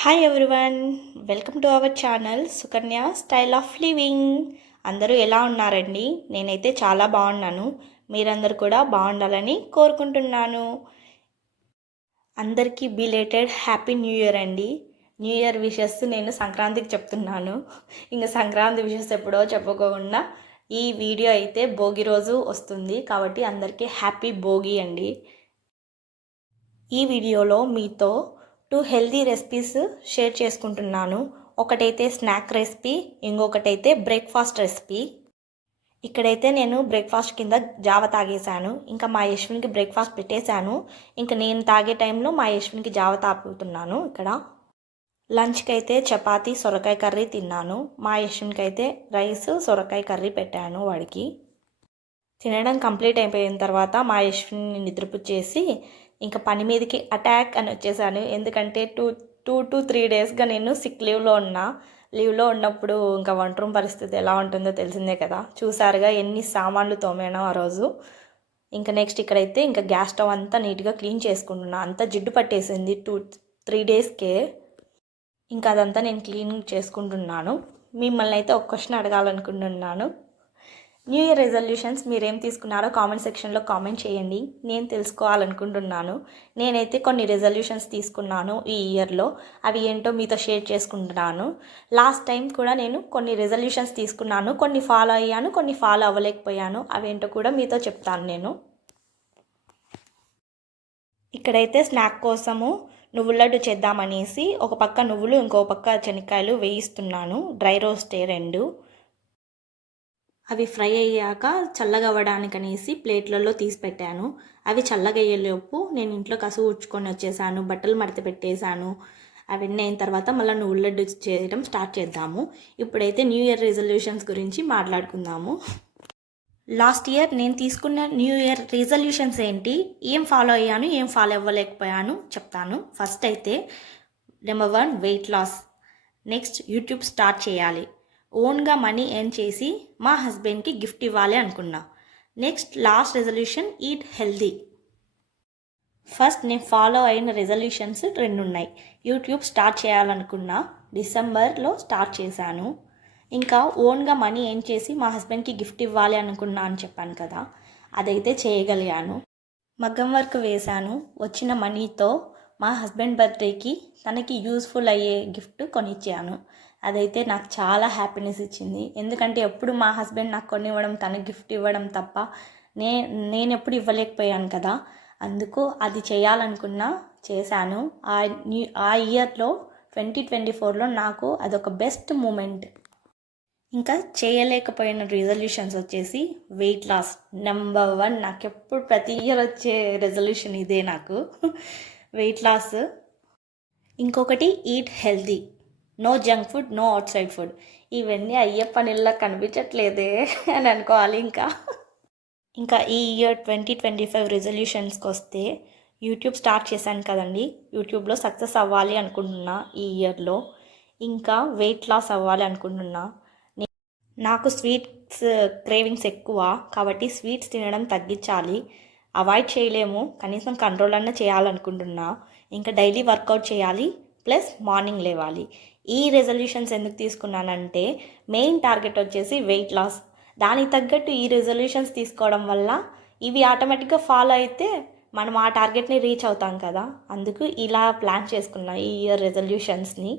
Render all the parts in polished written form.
Hi everyone, welcome to our channel Sukanya style of living. అందరూ ఎలా ఉన్నారండి? నేనైతే చాలా బాగున్నాను. మీరందరూ కూడా బాగుండాలని కోరుకుంటున్నాను. అందరికీ బిలేటెడ్ హ్యాపీ న్యూ ఇయర్ అండి. న్యూ ఇయర్ విషెస్ నేను సంక్రాంతికి చెప్తున్నాను. ఇంకా సంక్రాంతి విషెస్ ఎప్పుడో చెప్పుకోకుండా ఈ వీడియో అయితే భోగి రోజు వస్తుంది కాబట్టి అందరికీ హ్యాపీ భోగి అండి. ఈ వీడియోలో మీతో 2 హెల్తీ రెసిపీస్ షేర్ చేసుకుంటున్నాను. ఒకటైతే స్నాక్ రెసిపీ, ఇంకొకటైతే బ్రేక్ఫాస్ట్ రెసిపీ. ఇక్కడైతే నేను బ్రేక్ఫాస్ట్ కింద జావ తాగేశాను. ఇంకా మా యశ్విన్కి బ్రేక్ఫాస్ట్ పెట్టేశాను. ఇంకా నేను తాగే టైంలో మా యశ్విన్కి జావ తాగుతున్నాను. ఇక్కడ లంచ్కి అయితే చపాతీ సొరకాయ కర్రీ తిన్నాను. మా యశ్విన్కి అయితే రైస్ సొరకాయ కర్రీ పెట్టాను. వాడికి తినడం కంప్లీట్ అయిపోయిన తర్వాత మా యశ్విన్ని నిద్రపుచ్చేసి ఇంకా పని మీదకి అటాక్ అని వచ్చేసాను. ఎందుకంటే టూ టు 3 డేస్గా నేను సిక్ లీవ్లో ఉన్నప్పుడు ఇంకా వంట రూమ్ పరిస్థితి ఎలా ఉంటుందో తెలిసిందే కదా. చూసారుగా ఎన్ని సామాన్లు తోమానో ఆ రోజు. ఇంకా నెక్స్ట్ ఇక్కడైతే ఇంకా గ్యాస్ స్టవ్ అంతా నీట్గా క్లీన్ చేసుకుంటున్నా. అంతా జిడ్డు పట్టేసింది 2-3 డేస్కే. ఇంకా అదంతా నేను క్లీన్ చేసుకుంటున్నాను. మిమ్మల్ని అయితే ఒక క్వశ్చన్ అడగాలనుకుంటున్నాను. న్యూ ఇయర్ రెజల్యూషన్స్ మీరేం తీసుకున్నారో కామెంట్ సెక్షన్లో కామెంట్ చేయండి. నేను తెలుసుకోవాలనుకుంటున్నాను. నేనైతే కొన్ని రెజల్యూషన్స్ తీసుకున్నాను ఈ ఇయర్లో. అవి ఏంటో మీతో షేర్ చేసుకుంటున్నాను. లాస్ట్ టైం కూడా నేను కొన్ని రెజల్యూషన్స్ తీసుకున్నాను. కొన్ని ఫాలో అయ్యాను, కొన్ని ఫాలో అవ్వలేకపోయాను. అవేంటో కూడా మీతో చెప్తాను నేను. ఇక్కడైతే స్నాక్ కోసము నువ్వుల లడ్డు చేద్దామనేసి ఒక పక్క నువ్వులు ఇంకో పక్క శనక్కాయలు వేయిస్తున్నాను. డ్రై రోస్టే 2. అవి ఫ్రై అయ్యాక చల్లగా అవ్వడానికనేసి ప్లేట్లలో తీసి పెట్టాను. అవి చల్లగా అయ్యేలోపు నేను ఇంట్లో కసువు ఊడ్చుకొని వచ్చేసాను. బట్టలు మడత పెట్టేశాను. అవన్నీ అయిన తర్వాత మళ్ళీ నువ్వుల లడ్డు చేయడం స్టార్ట్ చేద్దాము. ఇప్పుడైతే న్యూ ఇయర్ రెజల్యూషన్స్ గురించి మాట్లాడుకుందాము. లాస్ట్ ఇయర్ నేను తీసుకున్న న్యూ ఇయర్ రెజల్యూషన్స్ ఏంటి, ఏం ఫాలో అయ్యాను, ఏం ఫాలో అవ్వలేకపోయాను చెప్తాను. ఫస్ట్ అయితే number 1 weight loss. Next YouTube start చేయాలి. ఓన్గా మనీ ఎర్న్ చేసి మా హస్బెండ్కి గిఫ్ట్ ఇవ్వాలి అనుకున్నా. Next last resolution eat healthy. First నేను ఫాలో అయిన రెజల్యూషన్స్ 2 ఉన్నాయి. యూట్యూబ్ స్టార్ట్ చేయాలనుకున్నా, డిసెంబర్లో స్టార్ట్ చేశాను. ఇంకా ఓన్గా మనీ ఎర్న్ చేసి మా హస్బెండ్కి గిఫ్ట్ ఇవ్వాలి అనుకున్నా అని చెప్పాను కదా, అదైతే చేయగలిగాను. మగ్గం వర్క్ వేశాను. వచ్చిన మనీతో మా హస్బెండ్ బర్త్డేకి తనకి యూస్ఫుల్ అయ్యే గిఫ్ట్ కొనిచ్చాను. అదైతే నాకు చాలా హ్యాపీనెస్ ఇచ్చింది. ఎందుకంటే ఎప్పుడు మా హస్బెండ్ నాకు కొనివ్వడం, తనకు గిఫ్ట్ ఇవ్వడం తప్ప నేను ఎప్పుడు ఇవ్వలేకపోయాను కదా. అందుకు అది చేయాలనుకున్నా, చేశాను. ఆ ఇయర్లో 2024లో నాకు అదొక బెస్ట్ మూమెంట్. ఇంకా చేయలేకపోయిన రిజల్యూషన్స్ వచ్చేసి వెయిట్ లాస్. నెంబర్ 1 నాకు ఎప్పుడు ప్రతి ఇయర్ వచ్చే రెజల్యూషన్ ఇదే నాకు, వెయిట్ లాస్. ఇంకొకటి eat healthy, no junk food, no outside food. ఇవన్నీ అయ్యే పనిలా కనిపించట్లేదే అని అనుకోవాలి. ఇంకా ఈ ఇయర్ 2025 రెజల్యూషన్స్కి వస్తే యూట్యూబ్ స్టార్ట్ చేశాను కదండి. యూట్యూబ్లో సక్సెస్ అవ్వాలి అనుకుంటున్నా ఈ ఇయర్లో. ఇంకా వెయిట్ లాస్ అవ్వాలి అనుకుంటున్నా. నాకు స్వీట్స్ క్రేవింగ్స్ ఎక్కువ కాబట్టి స్వీట్స్ తినడం తగ్గించాలి. అవాయిడ్ చేయలేము, కనీసం కంట్రోల్ అన్న చేయాలనుకుంటున్నా. ఇంకా డైలీ వర్కౌట్ చేయాలి, ప్లస్ మార్నింగ్ లేవాలి. ఈ రెజల్యూషన్స్ ఎందుకు తీసుకున్నానంటే మెయిన్ టార్గెట్ వచ్చేసి వెయిట్ లాస్. దానికి తగ్గట్టు ఈ రెజల్యూషన్స్ తీసుకోవడం వల్ల ఇవి ఆటోమేటిక్గా ఫాలో అయితే మనం ఆ టార్గెట్ని రీచ్ అవుతాం కదా. అందుకు ఇలా ప్లాన్ చేసుకున్నా ఈ ఇయర్ రెజల్యూషన్స్ని.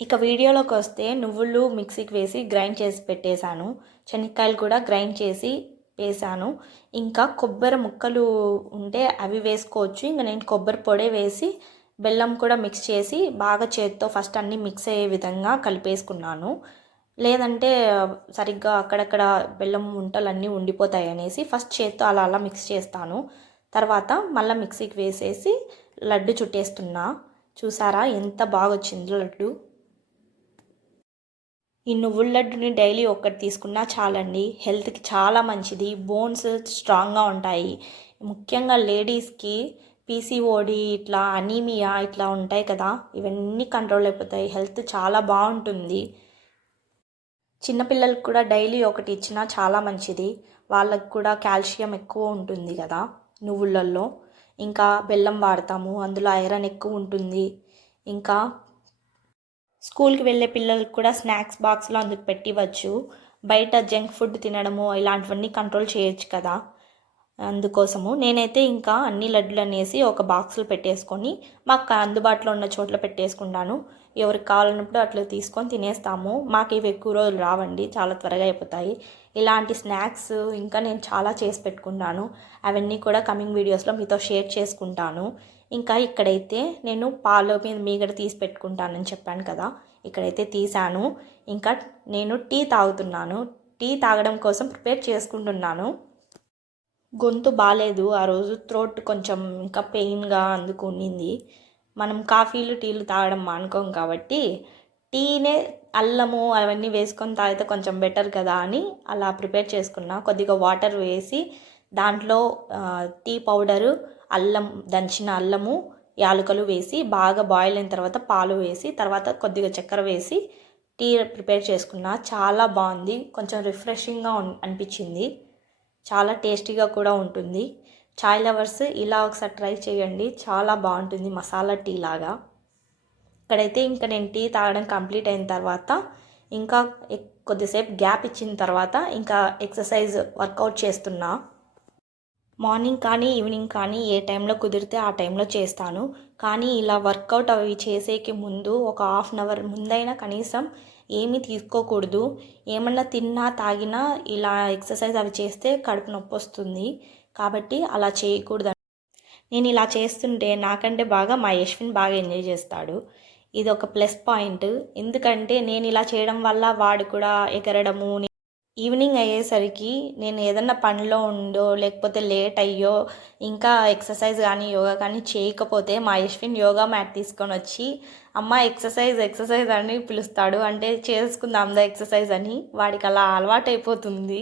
ఇక వీడియోలోకి వస్తే నువ్వులు మిక్సీకి వేసి గ్రైండ్ చేసి పెట్టేశాను. శనక్కాయలు కూడా గ్రైండ్ చేసి వేసాను. ఇంకా కొబ్బరి ముక్కలు ఉంటే అవి వేసుకోవచ్చు. ఇంకా నేను కొబ్బరి పొడి వేసి బెల్లం కూడా మిక్స్ చేసి బాగా చేత్తో ఫస్ట్ అన్నీ మిక్స్ అయ్యే విధంగా కలిపేసుకున్నాను. లేదంటే సరిగ్గా అక్కడక్కడ బెల్లం ఉంటలన్నీ ఉండిపోతాయి అనేసి ఫస్ట్ చేత్తో అలా మిక్స్ చేస్తాను. తర్వాత మళ్ళీ మిక్సీకి వేసేసి లడ్డు చుట్టేస్తున్నా. చూసారా ఎంత బాగా వచ్చిందో లడ్డు. ఈ నువ్వుల లడ్డుని డైలీ ఒక్కటి తీసుకున్నా చాలండి. హెల్త్కి చాలా మంచిది. బోన్స్ స్ట్రాంగ్గా ఉంటాయి. ముఖ్యంగా లేడీస్కి పీసీఓడి, ఇట్లా అనీమియా ఇట్లా ఉంటాయి కదా, ఇవన్నీ కంట్రోల్ అయిపోతాయి. హెల్త్ చాలా బాగుంటుంది. చిన్నపిల్లలకు కూడా డైలీ ఒకటి ఇచ్చినా చాలా మంచిది. వాళ్ళకు కూడా కాల్షియం ఎక్కువ ఉంటుంది కదా నువ్వులలో. ఇంకా బెల్లం వాడతాము, అందులో ఐరన్ ఎక్కువ ఉంటుంది. ఇంకా స్కూల్కి వెళ్ళే పిల్లలకు కూడా స్నాక్స్ బాక్స్లో అందుకు పెట్టివచ్చు. బయట జంక్ ఫుడ్ తినడము ఇలాంటివన్నీ కంట్రోల్ చేయొచ్చు కదా, అందుకోసము నేనైతే ఇంకా అన్ని లడ్డులు అనేసి ఒక బాక్స్లో పెట్టేసుకొని మాకు అందుబాటులో ఉన్న చోట్ల పెట్టేసుకుంటాను. ఎవరికి కావాలన్నప్పుడు అట్లా తీసుకొని తినేస్తాము. మాకు ఇవి ఎక్కువ రోజులు రావండి, చాలా త్వరగా అయిపోతాయి. ఇలాంటి స్నాక్స్ ఇంకా నేను చాలా చేసి పెట్టుకుంటాను. అవన్నీ కూడా కమింగ్ వీడియోస్లో మీతో షేర్ చేసుకుంటాను. ఇంకా ఇక్కడైతే నేను పాలు మీద మీగడ తీసి పెట్టుకుంటానని చెప్పాను కదా, ఇక్కడైతే తీసాను. ఇంకా నేను టీ తాగుతున్నాను. టీ తాగడం కోసం ప్రిపేర్ చేసుకుంటున్నాను. గొంతు బాగాలేదు ఆ రోజు, థ్రోట్ కొంచెం ఇంకా పెయిన్గా అందుకు ఉండింది. మనం కాఫీలు టీలు తాగడం మానుకోం కాబట్టి టీనే అల్లము అవన్నీ వేసుకొని తాగితే కొంచెం బెటర్ కదా అని అలా ప్రిపేర్ చేసుకున్నా. కొద్దిగా వాటర్ వేసి దాంట్లో టీ పౌడరు, అల్లం, దంచిన అల్లము, యాలకులు వేసి బాగా బాయిల్ అయిన తర్వాత పాలు వేసి తర్వాత కొద్దిగా చక్కెర వేసి టీ ప్రిపేర్ చేసుకున్నా. చాలా బాగుంది, కొంచెం రిఫ్రెషింగ్గా అనిపించింది. చాలా టేస్టీగా కూడా ఉంటుంది. చాయ్ లవర్స్ ఇలా ఒకసారి ట్రై చేయండి, చాలా బాగుంటుంది మసాలా టీ లాగా. ఇక్కడైతే ఇంకా నేను టీ తాగడం కంప్లీట్ అయిన తర్వాత ఇంకా కొద్దిసేపు గ్యాప్ ఇచ్చిన తర్వాత ఇంకా ఎక్సర్సైజ్ వర్కౌట్ చేస్తున్నా. మార్నింగ్ కానీ ఈవినింగ్ కానీ ఏ టైంలో కుదిరితే ఆ టైంలో చేస్తాను. కానీ ఇలా వర్కౌట్ అవి చేసేకి ముందు ఒక హాఫ్ అన్ అవర్ ముందైనా కనీసం ఏమీ తీసుకోకూడదు. ఏమన్నా తిన్నా తాగినా ఇలా ఎక్సర్సైజ్ అవి చేస్తే కడుపు నొప్పి వస్తుంది, కాబట్టి అలా చేయకూడదు. నేను ఇలా చేస్తుంటే నాకంటే బాగా మా యశ్విన్ బాగా ఎంజాయ్ చేస్తాడు. ఇది ఒక ప్లస్ పాయింట్, ఎందుకంటే నేను ఇలా చేయడం వల్ల వాడు కూడా ఎగరడము. ఈవినింగ్ అయ్యేసరికి నేను ఏదన్నా పనిలో ఉండో లేకపోతే లేట్ అయ్యో ఇంకా ఎక్సర్సైజ్ కానీ యోగా కానీ చేయకపోతే మా యశ్విన్ యోగా మ్యాట్ తీసుకొని వచ్చి అమ్మ ఎక్సర్సైజ్ అని పిలుస్తాడు. అంటే చేసుకుందాందా ఎక్సర్సైజ్ అని. వాడికి అలా అలవాటు అయిపోతుంది.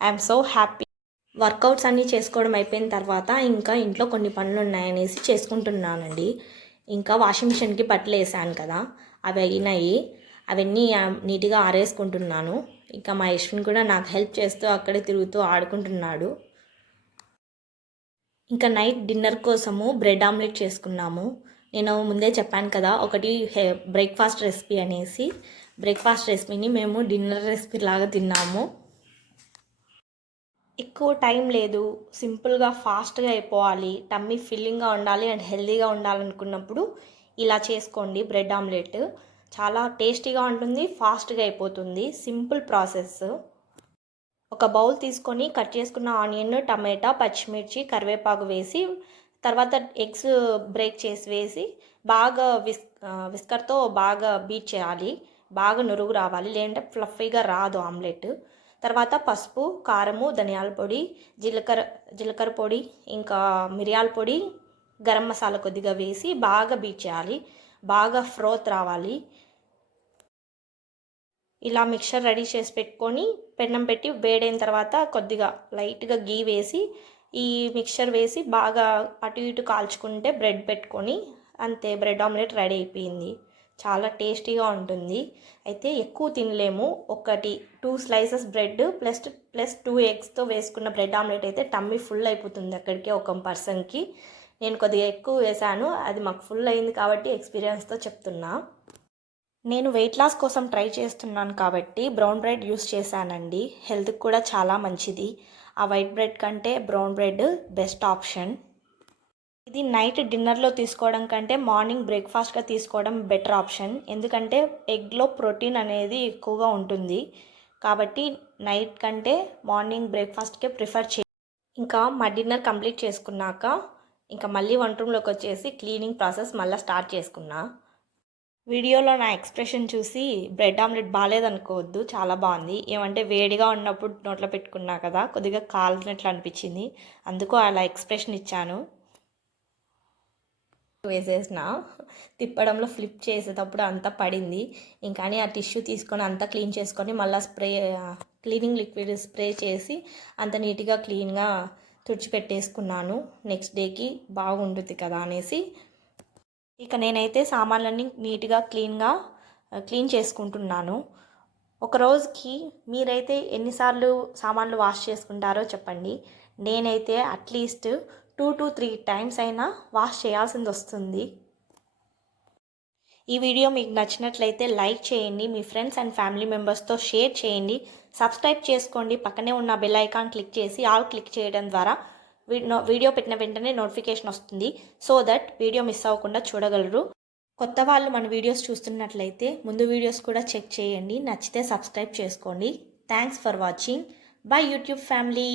I'm so happy. వర్కౌట్స్ అన్నీ చేసుకోవడం అయిపోయిన తర్వాత ఇంకా ఇంట్లో కొన్ని పనులు ఉన్నాయనేసి చేసుకుంటున్నానండి. ఇంకా వాషింగ్ మిషన్కి బట్టలు వేసాను కదా, అవి అయినాయి. అవన్నీ నీట్గా ఆరేసుకుంటున్నాను. ఇంకా మా యశ్విన్ కూడా నాకు హెల్ప్ చేస్తూ అక్కడే తిరుగుతూ ఆడుకుంటున్నాడు. ఇంకా నైట్ డిన్నర్ కోసము బ్రెడ్ ఆమ్లెట్ చేసుకున్నాము. నేను ముందే చెప్పాను కదా ఒకటి బ్రేక్ఫాస్ట్ రెసిపీ అనేసి. బ్రేక్ఫాస్ట్ రెసిపీని మేము డిన్నర్ రెసిపీ లాగా తిన్నాము. ఎక్కువ టైం లేదు, సింపుల్గా ఫాస్ట్గా అయిపోవాలి, టమ్మీ ఫిల్లింగ్గా ఉండాలి అండ్ హెల్తీగా ఉండాలనుకున్నప్పుడు ఇలా చేసుకోండి. బ్రెడ్ ఆమ్లెట్ చాలా టేస్టీగా ఉంటుంది, ఫాస్ట్గా అయిపోతుంది. Simple process. ఒక బౌల్ తీసుకొని కట్ చేసుకున్న ఆనియన్, టమాటా, పచ్చిమిర్చి, కరివేపాకు వేసి తర్వాత ఎగ్స్ బ్రేక్ చేసి వేసి బాగా విస్కర్తో బాగా బీట్ చేయాలి. బాగా నురుగు రావాలి, లేదంటే ఫ్లఫీగా రాదు ఆమ్లెట్. తర్వాత పసుపు, కారము, ధనియాల పొడి, జీలకర్ర పొడి, ఇంకా మిరియాల పొడి, గరం మసాలా కొద్దిగా వేసి బాగా బీట్ చేయాలి. బాగా ఫ్రోత్ రావాలి. ఇలా మిక్చర్ రెడీ చేసి పెట్టుకొని పెన్నం పెట్టి వేడైన తర్వాత కొద్దిగా లైట్గా గీ వేసి ఈ మిక్చర్ వేసి బాగా అటు ఇటు కాల్చుకుంటే బ్రెడ్ పెట్టుకొని అంతే, బ్రెడ్ ఆమ్లెట్ రెడీ అయిపోయింది. చాలా టేస్టీగా ఉంటుంది. అయితే ఎక్కువ తినలేము, ఒకటి 2 స్లైసెస్ బ్రెడ్ ప్లస్ 2 ఎగ్స్తో వేసుకున్న బ్రెడ్ ఆమ్లెట్ అయితే టమ్మీ ఫుల్ అయిపోతుంది అక్కడికే ఒక పర్సన్కి. నేను కొద్దిగా ఎక్కువ వేసాను, అది మాకు ఫుల్ అయింది కాబట్టి ఎక్స్పీరియన్స్తో చెప్తున్నా. నేను వెయిట్ లాస్ కోసం ట్రై చేస్తున్నాను కాబట్టి బ్రౌన్ బ్రెడ్ యూస్ చేశానండి. హెల్త్కి కూడా చాలా మంచిది. ఆ వైట్ బ్రెడ్ కంటే బ్రౌన్ బ్రెడ్ బెస్ట్ ఆప్షన్. ఇది నైట్ డిన్నర్లో తీసుకోవడం కంటే మార్నింగ్ బ్రేక్ఫాస్ట్గా తీసుకోవడం బెటర్ ఆప్షన్. ఎందుకంటే ఎగ్లో ప్రోటీన్ అనేది ఎక్కువగా ఉంటుంది కాబట్టి నైట్ కంటే మార్నింగ్ బ్రేక్ఫాస్ట్కే ప్రిఫర్ ఇంకా మా డిన్నర్ కంప్లీట్ చేసుకున్నాక ఇంకా మళ్ళీ వంట రూమ్లోకి వచ్చేసి క్లీనింగ్ ప్రాసెస్ మళ్ళీ స్టార్ట్ చేసుకున్నా. వీడియోలో నా ఎక్స్ప్రెషన్ చూసి బ్రెడ్ ఆమ్లెట్ బాగాలేదనుకోవద్దు, చాలా బాగుంది. ఏమంటే వేడిగా ఉన్నప్పుడు నోట్లో పెట్టుకున్నా కదా, కొద్దిగా కాలినట్లు అనిపించింది, అందుకు అలా ఎక్స్ప్రెషన్ ఇచ్చాను. వేసేసిన తిప్పడంలో ఫ్లిప్ చేసేటప్పుడు అంతా పడింది. ఇంకా ఆ టిష్యూ తీసుకొని అంతా క్లీన్ చేసుకొని మళ్ళీ క్లీనింగ్ లిక్విడ్ స్ప్రే చేసి అంత నీట్గా క్లీన్గా తుడిచిపెట్టేసుకున్నాను. నెక్స్ట్ డేకి బాగుంటుంది కదా అనేసి. ఇక నేనైతే సామాన్లన్నీ నీట్గా క్లీన్ చేసుకుంటున్నాను. ఒక రోజుకి మీరైతే ఎన్నిసార్లు సామాన్లు వాష్ చేసుకుంటారో చెప్పండి. నేనైతే అట్లీస్ట్ 2 to 3 టైమ్స్ అయినా వాష్ చేయాల్సింది వస్తుంది. ఈ వీడియో మీకు నచ్చినట్లయితే లైక్ చేయండి, మీ ఫ్రెండ్స్ అండ్ ఫ్యామిలీ మెంబర్స్తో షేర్ చేయండి, సబ్స్క్రైబ్ చేసుకోండి, పక్కనే ఉన్న బెల్ ఐకాన్ క్లిక్ చేసి ఆల్ క్లిక్ చేయడం ద్వారా వీడియో పెట్టిన వెంటనే నోటిఫికేషన్ వస్తుంది. సో దట్ వీడియో మిస్ అవ్వకుండా చూడగలరు. కొత్త వాళ్ళు మన వీడియోస్ చూస్తున్నట్లయితే ముందు వీడియోస్ కూడా చెక్ చేయండి, నచ్చితే సబ్స్క్రైబ్ చేసుకోండి. Thanks for watching. By YouTube family.